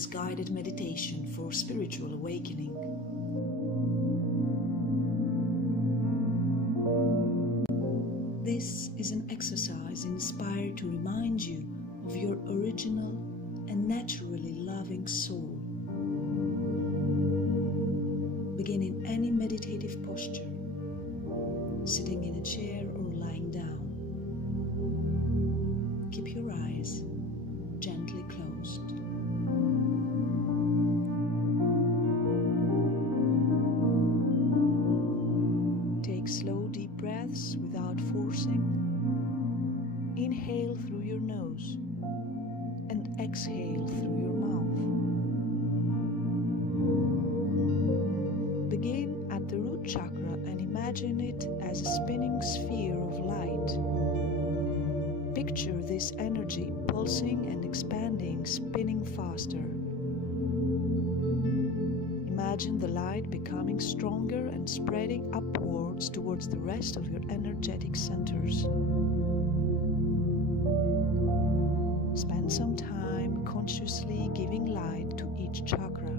is guided meditation for spiritual awakening. This is an exercise inspired to remind you of your original and naturally loving soul. Begin in any meditative posture, sitting in a chair or lying down. Keep your eyes gently closed. Take slow, deep breaths without forcing. Inhale through your nose and exhale through your mouth. Begin at the root chakra and imagine it as a spinning sphere of light. Picture this energy pulsing and expanding, spinning faster. Imagine the light becoming stronger and spreading upwards towards the rest of your energetic centers. Spend some time consciously giving light to each chakra.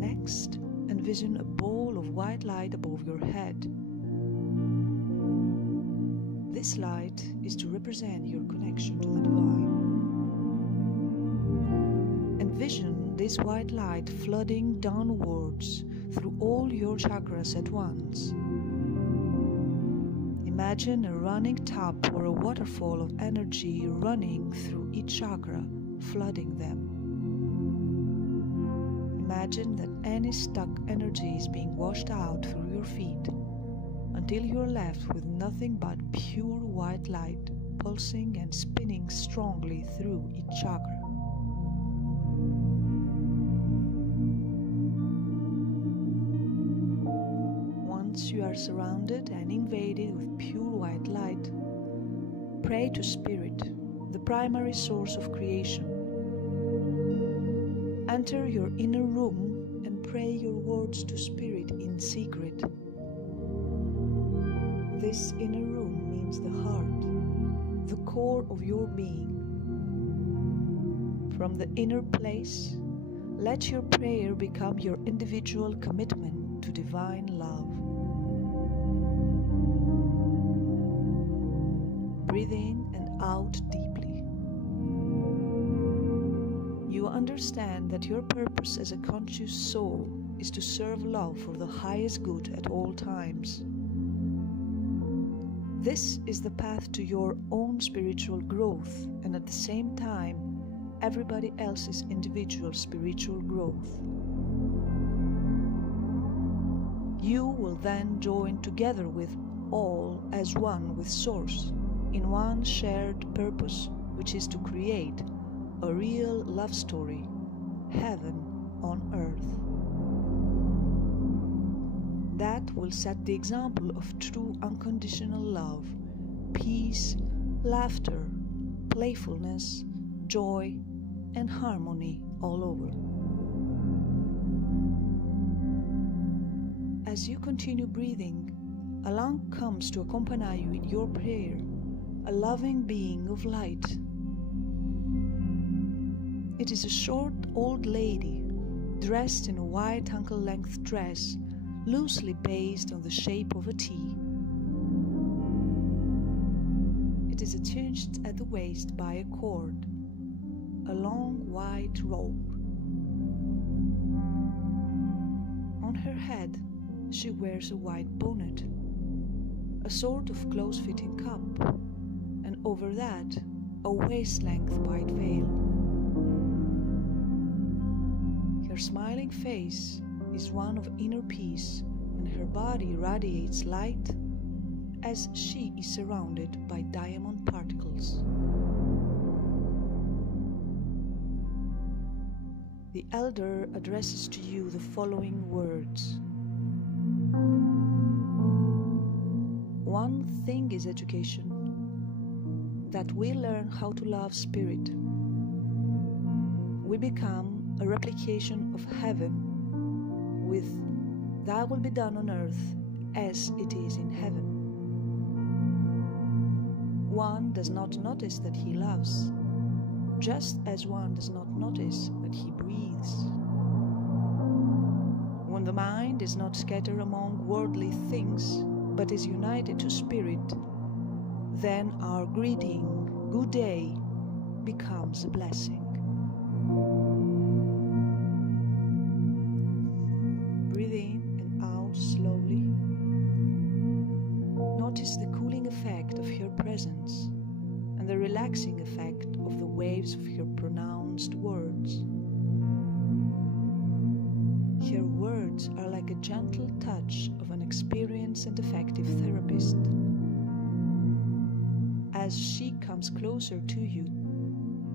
Next, envision a ball of white light above your head. This light is to represent your connection to the divine. Envision this white light flooding downwards through all your chakras at once. Imagine a running tap or a waterfall of energy running through each chakra, flooding them. Imagine that any stuck energy is being washed out through your feet until you are left with nothing but pure white light pulsing and spinning strongly through each chakra. Once you are surrounded and invaded with pure white light, pray to Spirit, the primary source of creation. Enter your inner room and pray your words to Spirit in secret. This inner room means the heart, the core of your being. From the inner place, let your prayer become your individual commitment to divine love. Breathe in and out deeply. You understand that your purpose as a conscious soul is to serve love for the highest good at all times. This is the path to your own spiritual growth and at the same time everybody else's individual spiritual growth. You will then join together with all as one with Source in one shared purpose, which is to create a real love story, heaven on earth. That will set the example of true unconditional love, peace, laughter, playfulness, joy, and harmony all over. As you continue breathing, along comes to accompany you in your prayer a loving being of light. It is a short old lady dressed in a white ankle-length dress loosely based on the shape of a T. It is attached at the waist by a cord, a long white rope. On her head she wears a white bonnet, a sort of close-fitting cap, and over that a waist-length white veil. Her smiling face is one of inner peace, and her body radiates light as she is surrounded by diamond particles. The Elder addresses to you the following words. One thing is education, that we learn how to love Spirit. We become a replication of heaven with "Thy will be done on earth as it is in heaven." One does not notice that he loves. just as one does not notice that he breathes. When the mind is not scattered among worldly things, but is united to spirit, then our greeting, good day, becomes a blessing. Breathe in and out slowly. Notice the cooling effect of your presence and the relaxing effect of the waves of your pronounced words. Your words are like a gentle touch of an experienced and effective therapist. As she comes closer to you,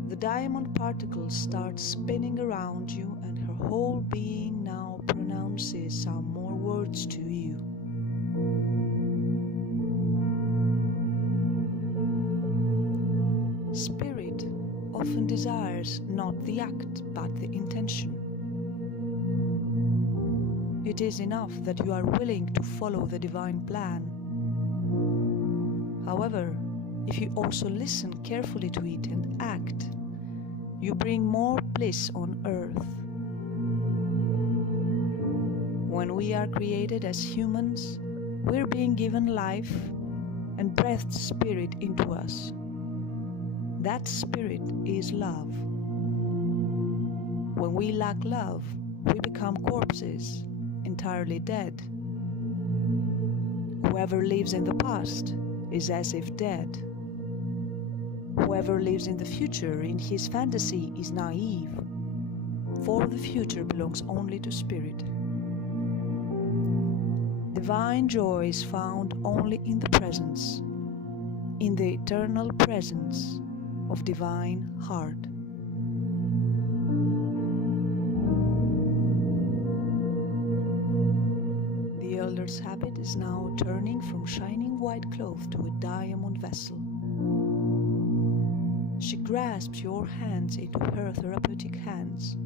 the diamond particles start spinning around you, and her whole being now pronounces some more words to you. Spirit often desires not the act but the intention. It is enough that you are willing to follow the divine plan. However, if you also listen carefully to it and act, you bring more bliss on earth. When we are created as humans, we're being given life and breathed spirit into us. That spirit is love. When we lack love, we become corpses, entirely dead. Whoever lives in the past is as if dead. Whoever lives in the future in his fantasy is naive, for the future belongs only to spirit. Divine joy is found only in the presence, in the eternal presence of divine heart. The elder's habit is now turning from shining white cloth to a diamond vessel. She grasps your hands into her therapeutic hands,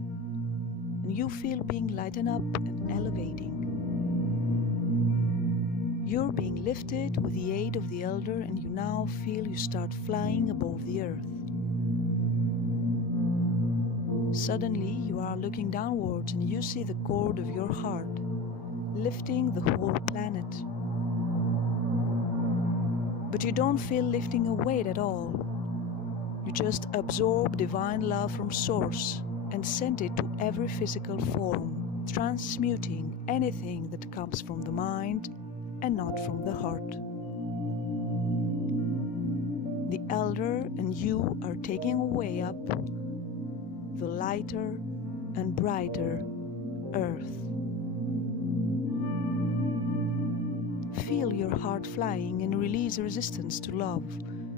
and you feel being lightened up and elevating. You're being lifted with the aid of the elder, and you now feel you start flying above the earth. Suddenly, you are looking downwards and you see the cord of your heart, lifting the whole planet. But you don't feel lifting a weight at all. You just absorb divine love from source and send it to every physical form, transmuting anything that comes from the mind and not from the heart. The elder and you are taking away up the lighter and brighter earth. Feel your heart flying and release resistance to love,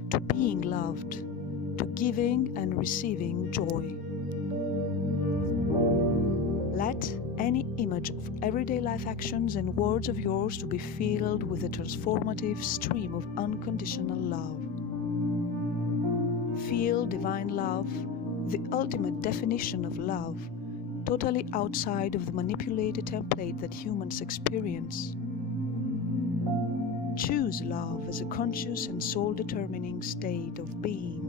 to being loved, to giving and receiving joy. Let any image of everyday life actions and words of yours to be filled with a transformative stream of unconditional love. Feel divine love, the ultimate definition of love, totally outside of the manipulated template that humans experience. Choose love as a conscious and soul-determining state of being.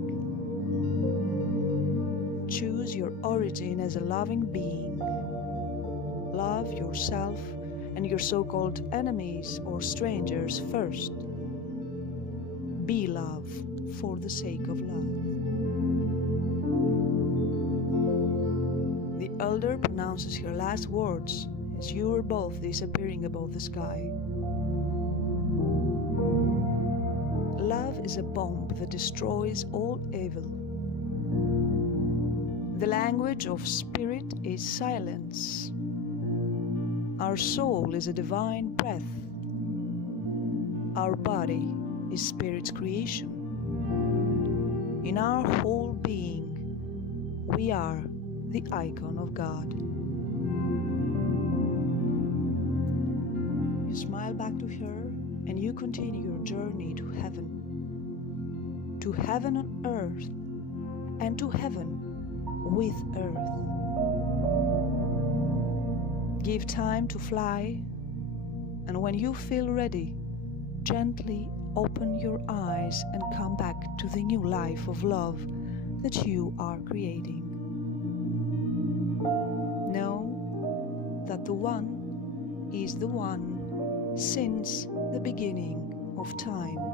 Choose your origin as a loving being. Love yourself and your so-called enemies or strangers first. Be love for the sake of love. The elder pronounces her last words as you are both disappearing above the sky. Love is a bomb that destroys all evil. The language of spirit is silence. Our soul is a divine breath. Our body is spirit's creation. In our whole being, we are the icon of God. You smile back to her and you continue your journey to heaven on earth, and to heaven with earth. Give time to fly, and when you feel ready, gently open your eyes and come back to the new life of love that you are creating. Know that the One is the One since the beginning of time.